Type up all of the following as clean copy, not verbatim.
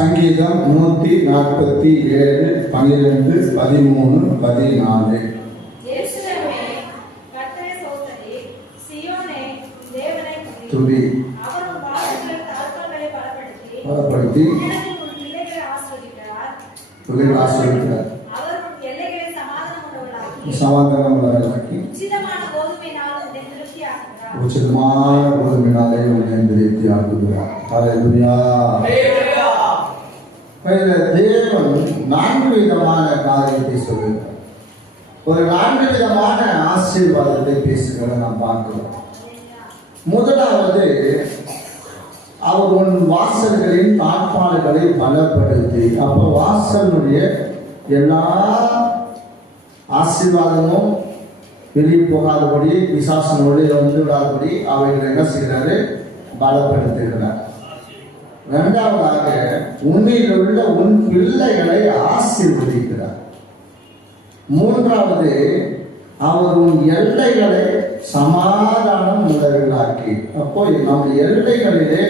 சங்கீதம் 147 12 13 14. துதி பலப்படுத்தி பிள்ளைகளை ஆசீர்வதிக்கிறார். சமாதானம் உள்ளவர்களாக்கி உச்சிதமான கோதுமையினாலே உன்னை திருப்தி ஆக்குகிறார். ஹல்லேலூயா. தேவன் 4 விதமான காரியத்தை சொல்லுகிறார். ஒரு 4 விதமான ஆசீர்வாதத்தை பேசுகிறத நாம் பார்க்கிறோம். முதலாவது, அவர் உன் வாசல்களின் தாழ்பாடுகளை பலப்படுத்தி. அப்போ வாசலுடைய எல்லா ஆசீர்வாதமும் வெளியே போகாதபடி, பிசாசன் உள்ளே வந்து விடாதபடி அவைகளை என்ன செய்கிறாரு? பலப்படுத்துகிறார். இரண்டாவதாக, உன்னில் உள்ள உன் பிள்ளைகளை ஆசீர்வதிக்கிறார். மூன்றாவது, அவர் உன் எல்லைகளை சமாதானம் உள்ளவர்களாக்கி. அப்போ நம்முடைய எல்லைகளிலே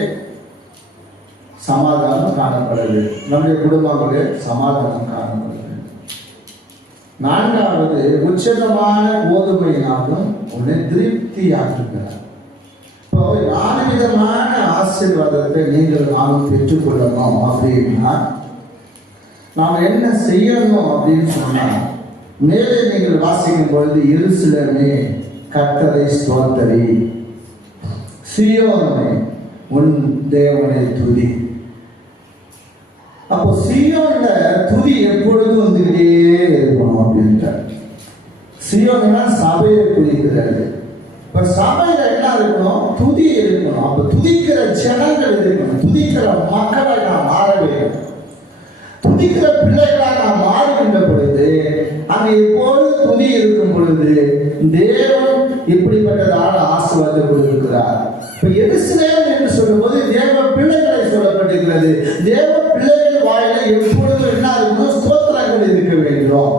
சமாதானம் காணப்படுது, நம்முடைய குடும்பங்களிலே சமாதானம் காணப்படுது. நான்காவது, உச்சதமான கோதுமையினாலும் உன்னை திருப்தியாக்குகிறார். இப்போ 4 விதமான ஆசீர்வாதத்தை நீங்கள் நானும் பெற்றுக்கொள்ளணும் அப்படின்னா நாம் என்ன செய்யணும் அப்படின்னு சொன்னா, மேலே நீங்கள் வாசிக்கும் பொழுது, எருசலேமே கர்த்தரை ஸ்தோத்தரி, சீயோனே உன் தேவனை துதி. அப்போ சீயோன்ல துதி எப்பொழுதும் வந்துகிட்டே இருக்கணும் அப்படின்றார். சீயோன்னா சபையை குறிக்கிறது. இப்ப சபையில என்ன இருக்கணும்? துதி இருக்கணும். அப்ப துதிக்கிற ஜனங்கள் இருக்கணும். துதிக்கிற மக்களை நாம் மாற வேண்டும். துதிக்கிற பிள்ளைகளாக நாம் மாறுகின்ற பொழுது, அங்க எப்போது துதி இருக்கும் பொழுது தேவன் இப்படிப்பட்டதான ஆசீர்வாதத்தை கொடுத்திருக்கிறார். இப்ப எருசலேம் என்று சொல்லும் போது தேவ பிள்ளைகளை சொல்லப்பட்டிருக்கிறது. தேவ பிள்ளைகள் வாயில எப்பொழுதும் என்ன இருக்கணும்? ஸ்தோத்திரங்கள் இருக்க வேண்டும்.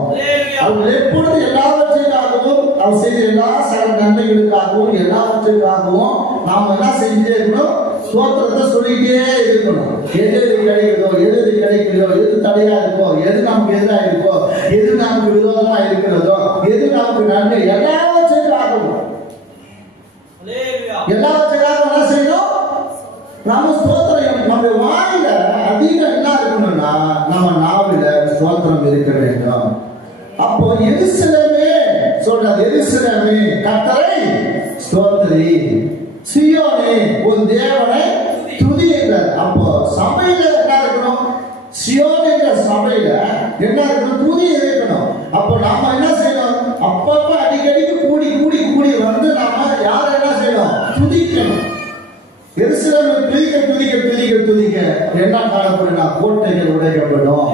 அவங்க எப்பொழுது எல்லாவற்றைக்காகவும், அவர் செய்த எல்லா சகல நன்மைகளுக்காகவும் எல்லாவற்றுக்காகவும் நாம் என்ன செஞ்சே இருக்கணும்? ஸ்தோத்திரத்தை சொல்லிட்டே இருக்கணும். எது கிடைக்கிறதோ, எது கிடைக்கிறதோ, எது தடையா இருக்கோ, எது நமக்கு எதிராக இருக்கோ, எது நமக்கு விரோதமா இருக்கிறதோ, எது நமக்கு நன்மை, எல்லாவற்றுக்காகவும் என்ன செய்யணும்? நம்ம ஸ்தோத்திரம் நம்முடைய வாயில அதிகம் என்ன இருக்கணும்னா, நம்ம நாவில ஸ்தோத்திரம் இருக்க வேண்டும். அப்போ எருசலேமே சொல்றார், எருசலேமே கர்த்தரை ஸ்தோத்திரி, சீயோனே உன் தேவனை துதியுங்கள். அப்போ சபையில என்ன இருக்கணும்? சீயோனுங்கிற சபையில என்ன இருக்கணும்? துதி இருக்கணும். அப்போ நாம என்ன செய்யணும்? அப்பப்ப அடிக்கடிக்கு கூடி கூடி கூடி வந்து நாம யாரை என்ன செய்யணும்? துதிக்கணும். எருசலேமை துதிக்க துதிக்க துதிக்க துதிக்க என்ன காணப்படும்னா, கோட்டைகள் உடைக்கப்படும்,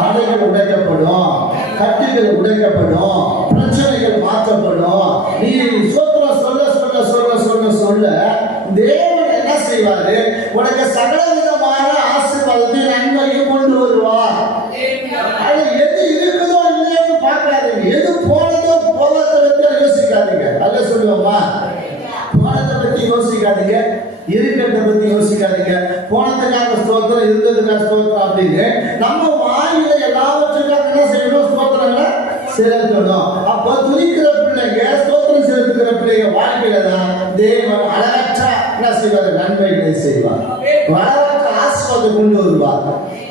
தடைகள் உடைக்கப்படும், கட்டுகள் உடைக்கப்படும், பிரச்சனைகள் மாற்றப்படும். நீ ஸ்தோத்திரம் சொல்ல சொல்ல சொல்ல சொல்ல சொல்ல தேவன் என்ன செய்வாரு? உனக்கு சகல விதமான ஆசீர்வாதத்தை நன்மையும் கொண்டு வருவார். அது எது இருக்குதோ இல்லையோன்னு பார்க்காதீங்க. எது போனதோ போவதை பற்றி யோசிக்காதீங்க. அல்ல சொல்லுவோமா? போனதை பத்தி யோசிக்காதீங்க, இருக்கிறத பத்தி யோசிக்காதீங்க. போனதுக்காக ஸ்தோத்திரம், இருந்ததுக்காக ஸ்தோத்திரம் அப்படின்னு நம்ம வாயில எல்லாவற்றுக்காக என்ன செய்யணும்? ஸ்தோத்திரங்களை செலுத்தணும். அப்ப துதிக்கிற பிள்ளைங்க, ஸ்தோத்திரம் செலுத்துகிற பிள்ளைங்க வாழ்க்கையில தான் தேவன் அளவற்ற என்ன செய்வார்? நன்மைகளை செய்வார். அளவற்ற ஆசீர்வாதத்தை கொண்டு வருவார்.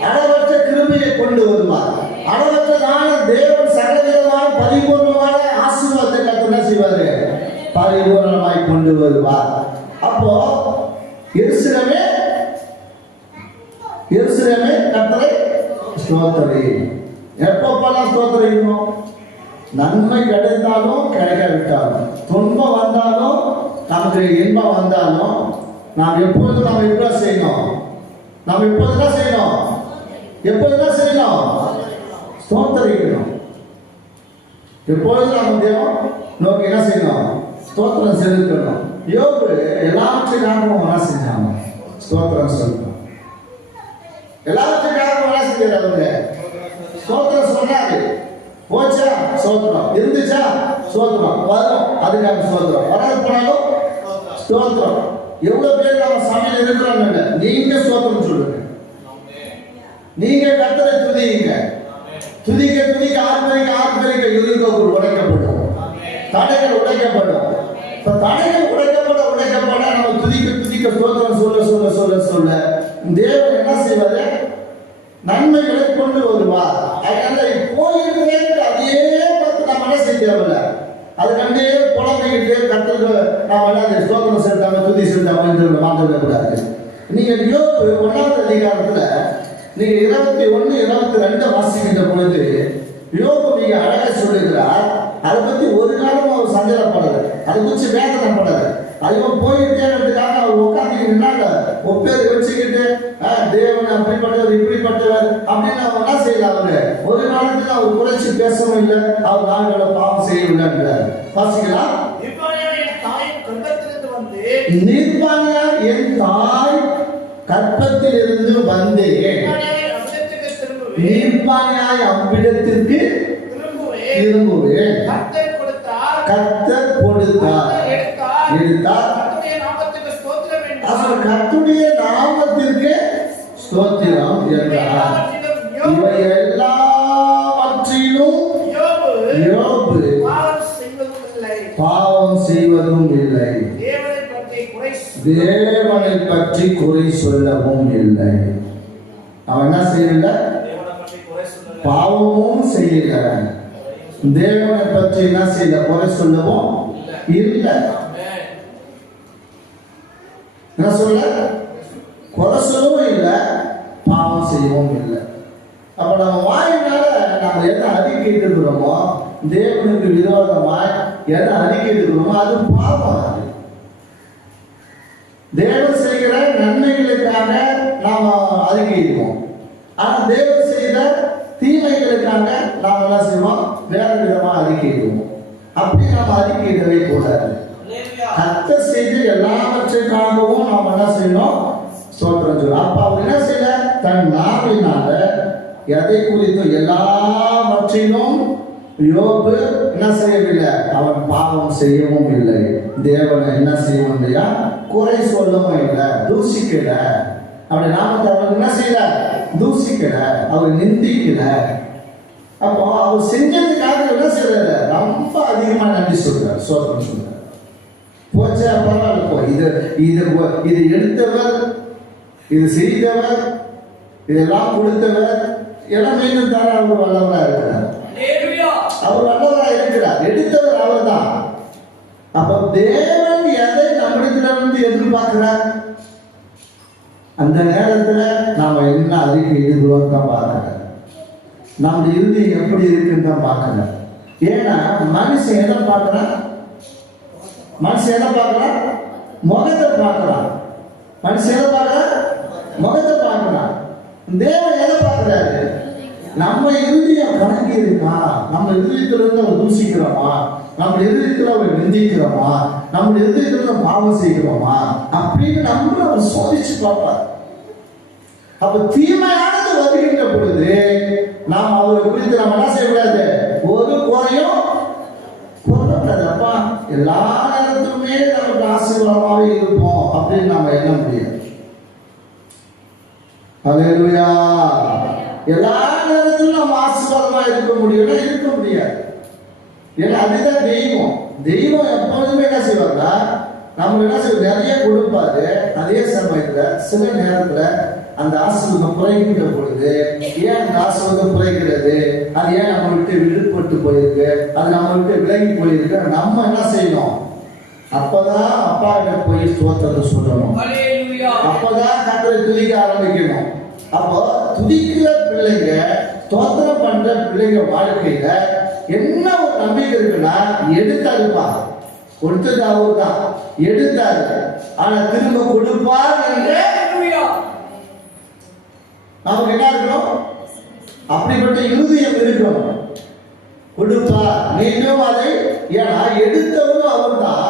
அளவற்ற கிருபையை கொண்டு வருவார். அளவற்றதான தேவன் சகலவிதமான பரிபூர்ணமான ஆசீர்வாதத்தை கத்து என்ன செய்வாரு? பரிபூர்ணமாய் கொண்டு வருவார். அப்போ எருசலேமே கர்த்தரை ஸ்தோத்திரி. எப்பப்பெல்லாம் ஸ்தோத்திரிக்கணும்? நன்மை கிடைத்தாலும் கிடைக்காவிட்டாலும், துன்பம் வந்தாலும் நமக்கு இன்பம் வந்தாலும் நாம் எப்பொழுதும் நம்ம எப்படிதான் செய்யணும்? நம்ம எப்போதுதான் செய்யணும்? எப்போதுதான் செய்யணும்? ஸ்தோத்திரிக்கணும். எப்பொழுதும் நம்ம தேவன் நோக்கி என்ன செய்யணும்? ஸ்தோத்திரம் செலுத்தணும். யோபு எல்லாவற்றுக்காகவும் என்ன செஞ்சாங்க? ஸ்தோத்திரம் சொல்லணும். எல்லாவற்றுக்காகவும் என்ன செஞ்சாங்க? ஸ்தோத்திரம் சொன்னாரு. போச்சா ஸ்தோத்திரம், இருந்துச்சா ஸ்தோத்திரம், வரும் அதுக்காக ஸ்தோத்திரம், வராது போனாலும் ஸ்தோத்திரம். எவ்வளவு பேர் நம்ம சமையல் இருக்கிறோம், நீங்க ஸ்தோத்திரம் சொல்லுங்க. நீங்க கர்த்தரை துதியுங்க. துதிக்க துதிக்க ஆர்ப்பரிக்க எரிகோக்கள் உடைக்கப்படும், தடைகள் உடைக்கப்படும். இப்ப தடைகள் உடைக்கப்பட நம்ம துதிக்க ஸ்தோத்திரம் சொல்ல தேவன் என்ன செய்வாரு? நன்மைகளை கொண்டு வருவார். அதனால போயிருந்தே அதே பார்த்து நம்ம என்ன செய்ய தேவையில்லை. அது கண்டே புலம்பிக்கிட்டு கர்த்தருக்கு நாம என்ன ஸ்தோத்திரம் செலுத்தாம துதி செலுத்தாம என்று மாற்றக்கூடாது. நீங்க யோபு 1ஆவது அதிகாரத்துல நீங்க 21, 22 வாசிக்கின்ற பொழுது யோபு நீங்க அழகா சொல்லுகிறார். அதை பத்தி ஒரு காலம் அவர் சஞ்சலப்படலை, அதை குறித்து வேதனைப்படலை. அதுவும் போயிட்டே இருக்கிறதுக்காக அவர் உட்காந்து நின்னாங்க ஒப்பேரு வச்சுக்கிட்டு தேவன் அப்படிப்பட்டவர் இப்படிப்பட்டவர் அப்படின்னு அவர் என்ன செய்யல. அவரு ஒரு காலத்துல அவர் குறைச்சி பேசவும் இல்லை, அவர் நாங்கள பாவம் செய்யவில்லை. வாசிக்கலாம். நிர்பானியா என் தாய் கற்பத்திலிருந்து வந்தேன், நிர்பானியாய் அவ்விடத்திற்கு திரும்புவேன். கர்த்தர் கொடுத்தார் எடுத்தார், அவர் கர்த்தருடைய நாமத்திற்கு ஸ்தோத்திரம் என்றார். இவை எல்லாவற்றிலும் யோபு பாவம் செய்வதும் இல்லை, தேவனை பற்றி குறை சொல்லவும் இல்லை. அவன் என்ன செய்யல? பாவமும் செய்யல, தேவனை பற்றி என்ன செய்யல? குறை சொல்லவும் இல்லை. என்ன சொல்ல? குறை சொல்லவும் இல்லை, பாவம் செய்யவும் இல்லை. அப்ப நம்ம வாயினால நம்ம எதை அறிக்கைட்டு இருக்கிறோமோ, தேவனுக்கு விரோதமாய் எதை அறிக்கைட்டு இருக்கிறோமோ அது பாவம். அது தேவன் செய்கிற நன்மைகளுக்காக நாம அறிக்கையிடுவோம். ஆனா தேவன் செய்த தீமைகளுக்காக நாம் என்ன செய்வோம்? வேற விதமா அறிக்கையிடுவோம். அப்படி நாம் அறிக்கையிடவே கூடாது. கர்த்தர் செய்த எல்லாவற்றைக்காகவும் நாம் என்ன செய்யணும்? ஸ்தோத்திரம் சொல்லணும். அப்ப அவர் என்ன செய்யல? தன் நாவினால எதை குறித்தும் எல்லாவற்றிலும் யோபு என்ன செய்யவில்லை? அவன் பாவம் செய்யவும் இல்லை, தேவனை என்ன செய்யவும் இல்லையா? குறை சொல்லவும் இல்லை, தூசிக்கல. அப்படி நாமத்தை அவர் என்ன செய்யல? தூசிக்கல, அவர் நிந்திக்கல. அப்போ அவர் செஞ்சதுக்காக என்ன செய்யல? ரொம்ப அதிகமா நன்றி சொல்றார், ஸ்தோத்திரம் சொல்றார். போச்சா பரவாயில்ல, போ இது எடுத்தவர், இது செய்தவர், இதெல்லாம் கொடுத்தவர் எல்லாம் மீண்டும் தானே அவர் வல்லவரா இருக்கிறார். அவர் வல்லவரா இருக்கிறார், எடுத்தவர் அவர் தான். அப்ப தேவன் எதை நம்மிடத்திலிருந்து எதிர்பார்க்கிறார்? அந்த நேரத்துல நாம என்ன அறிக்கை எழுதுவோம் தான் பார்க்கிறார். நம்ம இறுதி எப்படி இருக்குன்னு தான் பார்க்கிறார். ஏன்னா மனுஷன் எதை பார்க்கிறான்? மனுஷன் எதை பார்க்கிறான்? முகத்தை பார்க்கிறான். மனுஷன் எதை பார்க்கிறான்? முகத்தை பார்க்கிறான். தேவன் எதை பார்க்கிறாரு? நம்ம இறுதியம் கணக்கி இருக்கா? நம்ம இறுதியத்திலிருந்து அவர் தூசிக்கிறோமா? நம்ம இறுதியத்தில் அவர் நிந்திக்கிறோமா? நம்ம இறுதியத்திலிருந்து பாவம் செய்கிறோமா அப்படின்னு நம்மள அவர் சோதிச்சு பார்ப்பார். அப்ப தீமையானது வருகின்ற பொழுது நாம் அவரை குறித்து நம்ம என்ன செய்யக்கூடாது? ஒரு குறையும் சொல்லக்கூடாது. அப்பா எல்லா நேரத்துக்குமே நமக்கு ஆசீர்வாதமாகவே இருப்போம் அப்படின்னு நம்ம எண்ண முடியாது. அல்லேலூயா. எல்லா நேரத்திலும் நம்ம ஆசீர்வாதமா இருக்க முடியாது. ஏன்னா அதுதான் தெய்வம். தெய்வம் எப்பொழுதுமே என்ன செய்வாங்க? நம்ம என்ன செய்வோம்? நிறைய கொடுப்பாரு. அதே சமயத்துல சில நேரத்துல அந்த ஆசீர்வாதம் குறைகின்ற பொழுது, ஏன் அந்த ஆசீர்வாதம் குறைகிறது? அது ஏன் நம்ம விட்டு விடுபட்டு போயிருக்கு? அது நம்ம விட்டு விலகி போயிருக்கு? நம்ம என்ன செய்யணும்? அப்பதான் அப்பா கிட்ட போய் ஸ்தோத்திரத்தை சொல்லணும். அப்பதான் கர்த்தரை துதிக்க ஆரம்பிக்கணும். அப்போ துதிக்கிற பிள்ளைங்க, ஸ்தோத்திரம் பண்ற பிள்ளைங்க வாழ்க்கையில என்ன ஒரு நம்பிக்கை இருக்குன்னா, எடுத்தாருப்பா, கொடுத்தது அவர் தான், எடுத்தாரு, ஆனா திரும்ப கொடுப்பார் என்று நமக்கு என்ன இருக்கணும்? அப்படிப்பட்ட இருதயம் இருக்கணும். கொடுப்பார் நீங்களும் அதை, ஏன்னா எடுத்தவரும் அவர் தான்,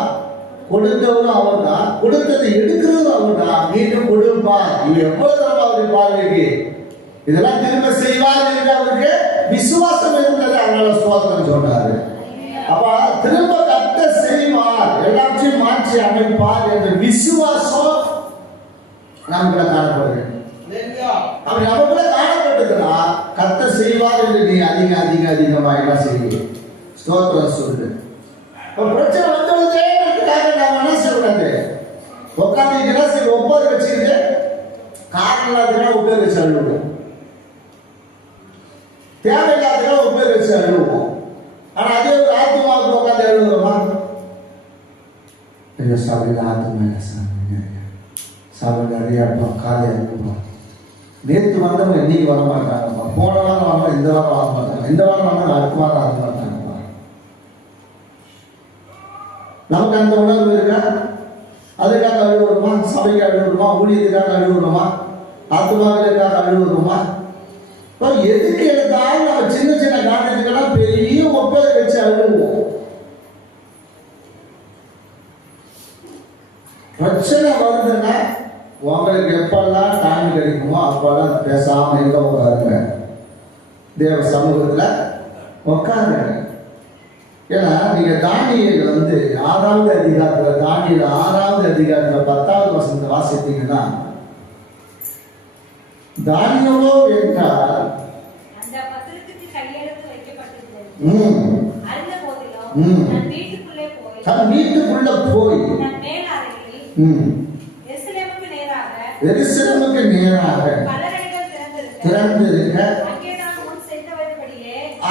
கொடுத்தவரும் அவர் தான், கொடுத்ததை எடுக்கிறதும் அவர் தான், மீண்டும் கொடுப்பார். இது எவ்வளவு அவருடைய பார்வைக்கு இதெல்லாம் திரும்ப செய்வார் என்று அவருக்கு விசுவாசம் இருந்தது. அதனால ஸ்தோத்திரம் சொன்னாரு. அப்ப திரும்ப கர்த்தர் செய்வார், எல்லாத்தையும் மாற்றி அமைப்பார் என்ற விசுவாசம் நமக்குள்ள காணப்படுது. அப்படி நமக்குள்ள காணப்பட்டது. கர்த்தர் செய்வார் என்று நீ அதிகமா என்ன செய்ய ஸ்தோத்திரம் சொல்லு. பிரச்சனை வந்துள்ளதே நாம என்ன செய்யக்கூடாது, உட்காந்து சரி ஒப்பது வச்சுக்கிட்டு காரணம் இல்லாததுனா உபயோகிச்சு அழுவோம், தேவையில்லாததுனா உபயோகிச்சு அழுவோம். ஆனா அதே ஒரு ஆத்மாவுக்கு உட்காந்து எழுதுறோமா, ஐயோ சபையில் ஆத்மா இல்லை சபை நிறைய காலையாக இருக்குமா, நேற்று வந்தவங்க இன்னைக்கு வர மாட்டாங்கப்பா, போன வாரம் வாங்க இந்த வாரம் வாங்க மாட்டாங்க, இந்த வாரம் வாங்க அடுத்த வாரம் ஆக மாட்டாங்கப்பா. நமக்கு அந்த உணர்வு இருக்கா? அதுக்காக அழுவுறோமா, சபைக்கு அழுவுறோமா, ஊழியத்துக்காக அழுவுறோமா, ஆத்மாவிற்காக அழுவுறோமா? இப்போ எதுக்கு எடுத்தாலும் நம்ம சின்ன சின்ன காரணத்துக்கெல்லாம் பெரிய ஒப்பேரை வச்சு அழுவோம். பிரச்சனை வருதுன்னா உங்களுக்கு எப்பெல்லாம் டைம் கிடைக்குமோ அப்பெல்லாம் பேசாம எங்க உட்காருங்க, தேவ சமூகத்துல உட்காருங்க. ஏன்னா நீங்க தானியேல் 6வது அதிகாரத்துல, தானியேல் 6வது அதிகாரத்துல 10வது வசனத்தை வாசித்தீங்கன்னா, தானியேலோ என்றால் அந்த பத்திரத்துக்கு கையெழுத்து வைக்கப்பட்டிருந்தது. அறிந்த போதிலும் தன் வீட்டுக்குள்ளே போய் தன் மேல் அறையில் எருசலேமுக்கு நேராக திறந்திருக்க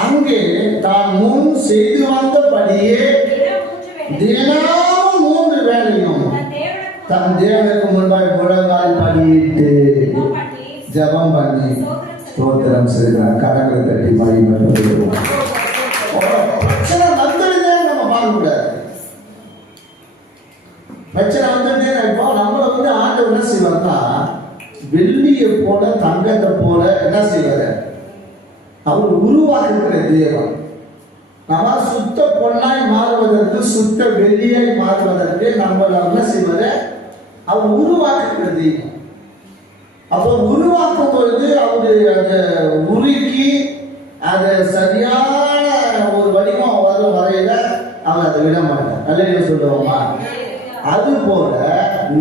அங்கே தான் முன் செய்து வந்தபடியே தினமும் 3 வேளையும் தன் தேவனுக்கு முன்பாக முழங்கால் படியிட்டு ஜெபம் பண்ணி ஸ்தோத்திரம் செய்தார். கரங்களை தட்டி மகிமைப்படுத்துவோம். பிரச்சனை வந்துடுதே நம்ம பார்க்கக்கூடாது. பிரச்சனை வந்துட்டே இப்போ நம்மளை ஆண்டவர் என்ன செய்வார்னா, வெள்ளியை போல தங்கத்தை போல என்ன செய்வாரு, அவர் உருவாக்குகிற தேவன். நம்ம சுத்த பொன்னாய் மாறுவதற்கு, சுத்த வெள்ளியாய் மாறுவதற்கு நம்மளை என்ன செய்வாரு, அவர் உருவாக்குகிற தெய்வம். அப்போ உருவாக்கும் பொழுது அவரு அதை உருக்கி அதை சரியான ஒரு வடிவம் வரையில அவர் அதை விட மாட்டார். அல்லையா சொல்லுவோமா? அது போல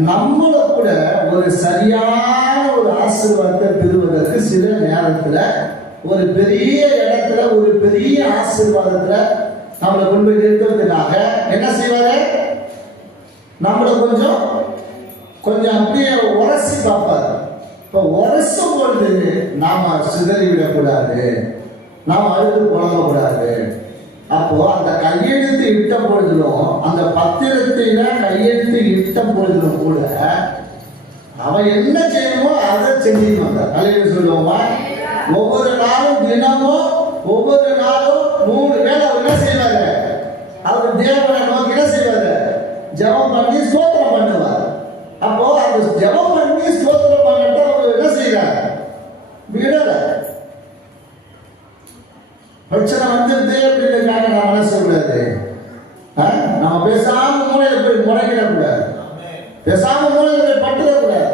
நம்மள கூட ஒரு சரியான ஒரு ஆசீர்வாதத்தை பெறுவதற்கு சில நேரத்துல ஒரு பெரிய இடத்துல ஒரு பெரிய ஆசீர்வாதத்துல நம்மளை கொண்டு போய் நிறுத்துறதுக்காக என்ன செய்வாரு, நம்மளை கொஞ்சம் அப்படியே உரசி பார்ப்பாரு. இப்போ உரசும் பொழுது நாம சிதறி விடக்கூடாது, நாம் அழுது புலம்பக்கூடாது. அப்போ அந்த கையெழுத்து இட்ட பொழுதிலும், அந்த பத்திரத்தில கையெழுத்து இட்ட பொழுதிலும் கூட அவன் என்ன செய்யணுமோ அதை செஞ்சுட்டு வந்தார். அல்லேலூயா சொல்லுவோமா? ஒவ்வொரு நாளும் தினமும் ஒவ்வொரு நாளும் 3 வேளை அவர் என்ன செய்வாரு, அவர் தேவனை நோக்கி என்ன செய்வாரு, ஜெபம் பண்ணி ஸ்தோத்திரம் பண்ணுவார். அப்போ அந்த ஜெபம் பண்ணி ஸ்தோத்திரம் பண்ணிட்டு அவர் என்ன செய்யறாரு, விடல. பிரச்சனை வந்துருது அப்படின்றதுக்காக நான் என்ன செய்யக்கூடாது, நம்ம பேசாம மூளையில போய் முறைக்கிடக்கூடாது, பேசாம மூளையில போய் பட்டுடக்கூடாது.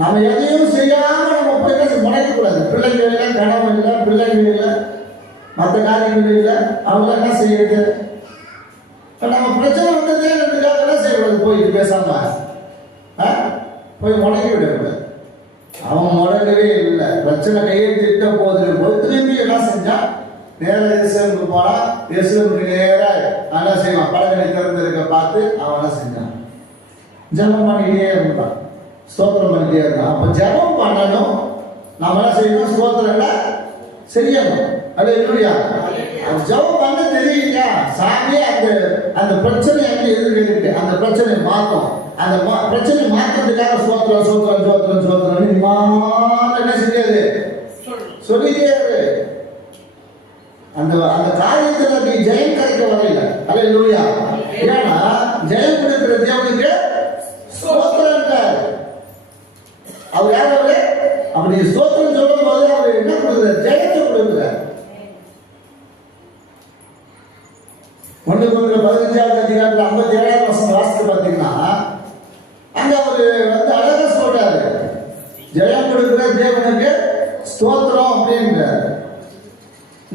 நம்ம எதையும் செய்யாம நம்ம போய் முறைக்கக்கூடாது. பிள்ளைங்க இல்லை, கணவன் இல்லை, பிள்ளைங்க இல்லை, மற்ற காரியங்கள் இல்லை, அவங்க என்ன செய்யுது. நம்ம பிரச்சனை வந்ததே என்ன செய்யக்கூடாது, போயிட்டு பேசாம போய் முடங்கி விடக்கூடாது. அவன் முடங்கவே இல்லை, பிரச்சனை கையெழுத்திட்ட போது போய் திரும்பி என்ன செஞ்சா, நேர எருசலேமுக்கு போனா, எருசலேமுக்கு நேர என்ன செய்வான், படங்களை திறந்திருக்க பார்த்து அவன் என்ன செஞ்சான், ஜெபம் பண்ணிட்டே இருந்தான், ஸ்தோத்திரம் பண்ணிட்டே இருந்தான். அப்ப ஜெபம் பண்ணணும், நம்ம என்ன செய்யணும், ஸ்தோத்திரங்களை செய்யணும். அல்லேலூயா. ஜெபம் பண்ண தெரியலையா, சாமி அந்த பிரச்சனை என்ன எதிர்க்கு, அந்த பிரச்சனை மாத்தோம், அந்த பிரச்சனை மாற்றத்துக்காக ஸ்தோத்திரம் ஸ்தோத்திரம் ஸ்தோத்திரம் ஸ்தோத்திரம் என்ன செய்யாது சொல்லிட்டே இரு. அந்த காரியத்துல நீ ஜெயம் கிடைக்க வரையில. அல்லேலூயா. ஏன்னா ஜெயம் கொடுக்கிற தேவனுக்கு ஸ்தோத்திரம். அவர் யாராவது அப்படி ஸ்தோத்திரம் சொல்லும் போது அவர் என்ன கொடுக்குறார், ஜெயத்தை கொடுக்குறார். 1 Corinthians 15வது அதிகாரத்தில் 57வது வசனம் வாசித்து பார்த்தீங்கன்னா, அங்க அவரு அழகா சொல்றாரு, ஜெயம் கொடுக்கிற தேவனுக்கு ஸ்தோத்திரம் அப்படின்றார்.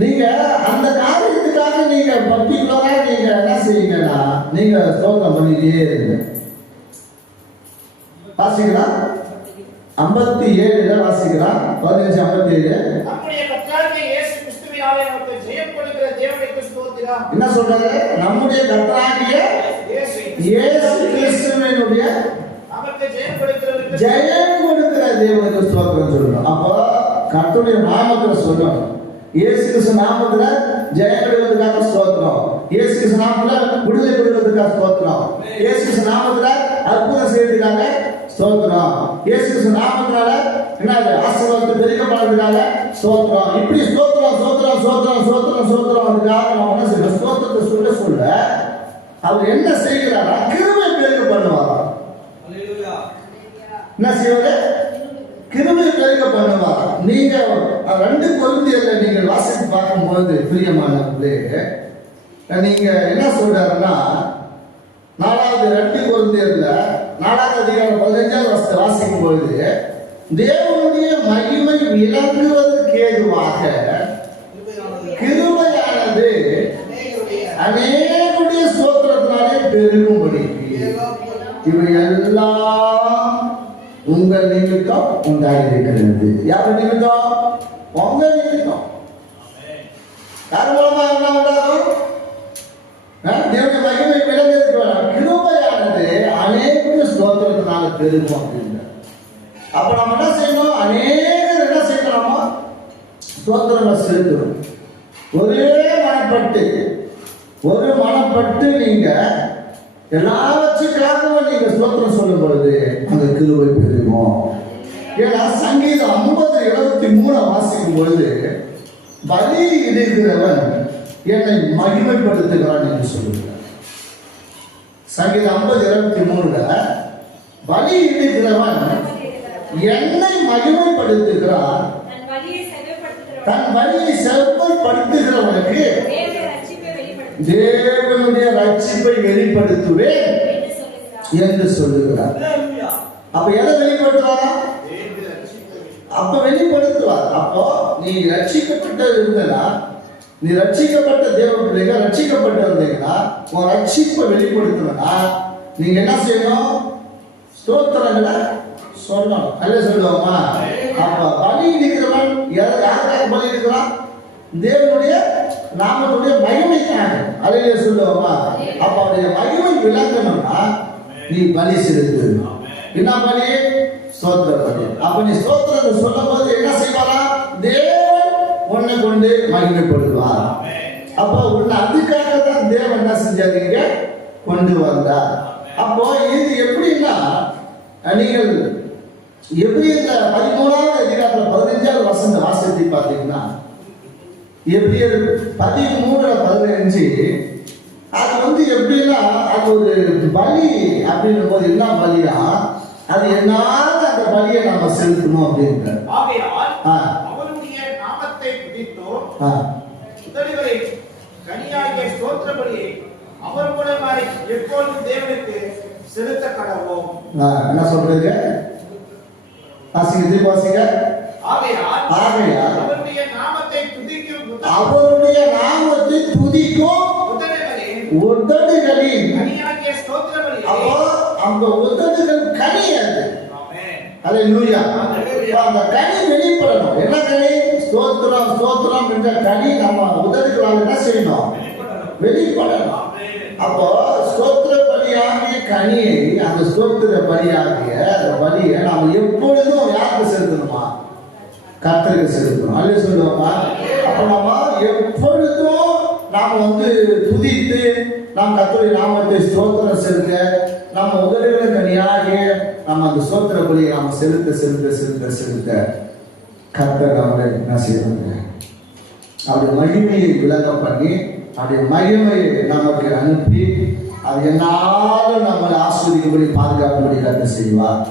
நீங்க அந்த காரியத்துக்காக நீங்க பர்டிகுலரா நீங்க என்ன செய்யுங்கன்னா, நீங்க ஸ்தோத்திரம் பண்ணிட்டே இருங்க. வாசிக்கலாம் 57 வாசிக்கலாம் 15:57. கர்த்தராகிய இயேசு கிறிஸ்துவினாலே நமக்கு ஜெயம் கொடுக்கிற தேவனுக்கு ஸ்தோத்திரம். என்ன சொல்றாரு? நம்முடைய கர்த்தராகிய இயேசு கிறிஸ்துவினுடைய நமக்கு ஜெயம் கொடுக்கிறவருக்கு ஜெயம் கொடுக்கிற தேவனுக்கு ஸ்தோத்திரம் சொல்லணும். அப்போ கர்த்தருடைய நாமத்துல சொல்லணும். இயேசு கிறிஸ்து நாமத்துல ஜெயம் கொடுக்கிறதுக்காக ஸ்தோத்திரம். இயேசு கிறிஸ்து நாமத்துல விடுதலை கொடுக்கிறதுக்காக ஸ்தோத்திரம். இயேசு கிறிஸ்து நாமத்துல அற்புதம் செய்யறதுக்காக ஸ்தோத்திரம். இயேசு கிறிஸ்து நாமத்தினால என்னது ஆசீர்வாதத்தை பெருக்கப்படுறதுக்காக ஸ்தோத்திரம். இப்படி ஸ்தோத்திரம் ஸ்தோத்திரம் ஸ்தோத்திரம் ஸ்தோத்திரம் ஸ்தோத்திரம் அதுக்காக நம்ம என்ன செய்யணும்? ஸ்தோத்திரத்தை சொல்ல சொல்ல அவர் என்ன செய்கிறாரா? கிருபை பெருக்க பண்ணுவாரா? என்ன செய்வாரு? கிருபை பெருக்க பண்ணுவார். நீங்க 2 கொரிந்தியர்ல நீங்கள் வாசித்து பார்க்கும்போது பிரியமானவர்களே, நீங்க என்ன சொல்றாருன்னா 2 கொரிந்தியர்ல 4வது அதிகாரம் 15வது வசனத்தை வாசிக்கும் பொழுது தேவனுடைய மகிமை விளங்குவதற்கு ஏதுவாக கிருபையானது அநேகருடைய ஸ்தோத்திரத்தினாலே பெருகும்படி இவை எல்லாம் உங்கள் நிமித்தம் உண்டாயிருக்கிறது. யார் நிமித்தம்? உங்க நிமித்தம். யார் மூலமா என்ன உண்டாகும்? தேவனுடைய மகிமை விளங்குவதற்கு கிருபையானது அநேக ஸ்தோத்திரத்தினால பெருகும் அப்படின்னு. அப்ப நம்ம என்ன செய்யணும்? அநேகர் என்ன செய்யணுமோ ஸ்தோத்திரங்களை செலுத்தணும். ஒரு மனப்பட்டு நீங்க எல்லாவற்றுக்காகவும் நீங்க ஸ்தோத்திரம் சொல்லும் பொழுது அந்த கிருபை பெருகும். ஏன்னா சங்கீதம் 50:23 வாசிக்கும் பொழுது பலி இடுகிறவன் என்னை மகிமைப்படுத்துகிறான் என்று சொல்லுகிறார். சங்கீதம் 50:23 பலி இடுகிறவன் என்னை மகிமைப்படுத்துகிறான், தன் வழியை செவ்வாய்ப்படுத்துகிறவனுக்கு தேவனுடைய ரட்சிப்பை வெளிப்படுத்துவேன் என்று சொல்லுகிறார். அப்ப எதை வெளிப்படுத்துவாரா? அப்ப வெளிப்படுத்துவார். அப்போ நீ ரட்சிக்கப்பட்ட இருந்தனா, நீ ரட்சிக்கப்பட்ட தேவ பிள்ளைங்க ரட்சிக்கப்பட்டு இருந்தீங்கன்னா உன் ரட்சிப்பை வெளிப்படுத்தணும்னா நீங்க என்ன செய்யணும்? ஸ்தோத்திரங்களை சொல்லணும். அல்ல சொல்லுவோமா? அப்ப பலி இருக்கிறவன் யாருக்காக பலி இருக்கிறான்? தேவனுடைய நாமத்துடைய மகிமைக்காக. அதையே சொல்லுவோமா? அப்ப அவருடைய மகிமை விளங்கணும்னா நீ பலி செலுத்து. என்ன பலி? ஸ்தோத்திர பலி. அப்ப நீ ஸ்தோத்திரத்தை சொல்லும் போது என்ன செய்வாரா? தேவன் உன்னை கொண்டு மகிமைப்படுவார். அப்ப உன்னை அதுக்காக தான் தேவன் என்ன செஞ்சாங்க? கொண்டு வந்தார். அப்போ இது எப்படின்னா, நீங்கள் எப்படி இந்த 13வது அதிகாரத்துல 15வது வசனத்தை வாசித்து பார்த்தீங்கன்னா, எப்படி 13:15 அது எப்படின்னா அது ஒரு பலி அப்படின்னும் போது என்ன பலியா? அது என்னால அந்த பலியை நாம செலுத்தணும் அப்படின்ற அவருடைய நாமத்தை துதித்தோம், உதடுகளை கனியாகிய ஸ்தோத்திர பலியை அவர் மூலமாய் எப்பொழுதும் தேவனுக்கு செலுத்த கடவோம். என்ன சொல்றீங்க? வாசிங்க, வாசிங்க. அவருடைய நாமத்தை துதிக்கும் உதடுகளின் கனியாகிய ஸ்தோத்திர பலியை. அப்போ அந்த உதடுகள் கனி அது. அல்லேலூயா. அந்த கனி வெளிப்படணும். என்ன கனி? ஸ்தோத்திரம் ஸ்தோத்திரம் என்ற கனி நம்ம உதடுகளால் என்ன செய்யணும்? வெளிப்படணும். அப்போ ஸ்தோத்திர பலியாகிய கனியை, அந்த ஸ்தோத்திர பலியாகிய அந்த பலியை நாம் எப்பொழுதும் யாருக்கு செலுத்தணுமா? கர்த்தருக்கு செலுத்தணும். அல்ல சொல்லுவோமா? அப்ப நம்ம எப்பொழுதும் நாம் துதித்து நாம் கர்த்தருடைய நாமத்தை ஸ்தோத்திரம் செலுத்த, நம்ம உதடுகளை கனியாகிய நம்ம அந்த ஸ்தோத்திர பலியை நாம் செலுத்த செலுத்த செலுத்த செலுத்த கர்த்தர் அவரை என்ன செய்வாங்க? அவருடைய மகிமையை விளங்க பண்ணி அவருடைய மகிமையை நமக்கு அனுப்பி அது என்னாலும் நம்மளை ஆஸ்வதிக்கும்படி பாதுகாக்கும்படி கர்த்தர் செய்வார்.